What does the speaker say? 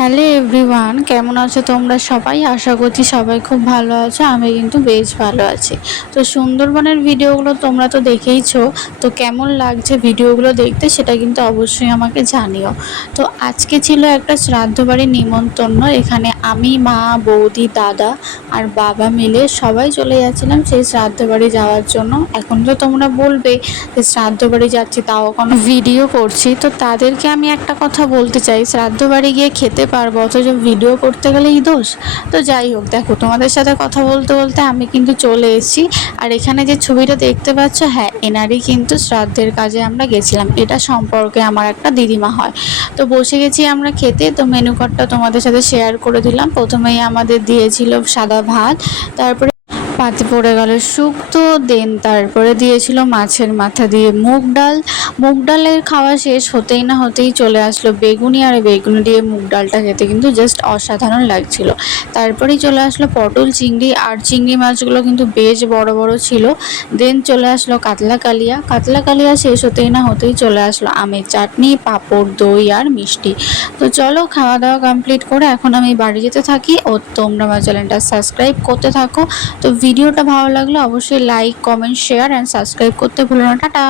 Hello everyone, কেমন আছো তোমরা সবাই? আশা করছি সবাই খুব ভালো আছো। আমি কিন্তু বেশ ভালো আছি। তো সুন্দরবনের ভিডিওগুলো তোমরা তো দেখেইছো, তো কেমন লাগছে ভিডিওগুলো দেখতে সেটা কিন্তু অবশ্যই আমাকে জানিও। তো আজকে ছিল একটা শ্রাদ্ধ বাড়ির নিমন্ত্রণ। এখানে আমি, মা, বৌদি, দাদা আর বাবা মিলে সবাই চলে যাচ্ছিলাম সেই শ্রাদ্ধ বাড়ি যাওয়ার জন্য। এখন তো তোমরা বলবে যে শ্রাদ্ধ বাড়ি যাচ্ছি তাও কোনো ভিডিও করছি, তো তাদেরকে আমি একটা কথা বলতে চাই, শ্রাদ্ধ বাড়ি গিয়ে খেতে পারবো অথচ ভিডিও করতে গেলেই দোষ। তো যাই হোক, দেখো তোমাদের সাথে কথা বলতে বলতে আমি কিন্তু চলে এসেছি। আর এখানে যে ছবিটা দেখতে পাচ্ছ, হ্যাঁ এনারই কিন্তু শ্রাদ্ধের কাজে আমরা গেছিলাম। এটা সম্পর্কে আমার একটা দিদিমা হয়। তো বসে গেছি আমরা খেতে। তো মেনু কার্ডটা তোমাদের সাথে শেয়ার করে দিলাম। প্রথমেই আমাদের দিয়েছিল সাদা ভাত, তারপরে পাতে পড়ে গেল শুক্তো, দেন তারপরে দিয়েছিল মাছের মাথা দিয়ে মুগ ডাল। মুগ ডালের খাওয়া শেষ হতেই না হতেই চলে আসলো বেগুনি, আর বেগুনি দিয়ে মুগ ডালটা খেতে কিন্তু জাস্ট অসাধারণ লাগছিল। তারপরেই চলে আসলো পটল চিংড়ি, আর চিংড়ি মাছগুলো কিন্তু বেশ বড় বড় ছিল। দেন চলে আসলো কাতলা কালিয়া। কাতলা কালিয়া শেষ হতেই না হতেই চলে আসলো আমের চাটনি, পাঁপড়, দই আর মিষ্টি। তো চলো, খাওয়া দাওয়া কমপ্লিট করে এখন আমি বাড়ি যেতে থাকি। ও তোমরা আমার চ্যানেলটা সাবস্ক্রাইব করতে থাকো। তো ভিডিওটা ভালো লাগলে অবশ্যই like, comment, share and subscribe করতে ভুলো না। টাটা।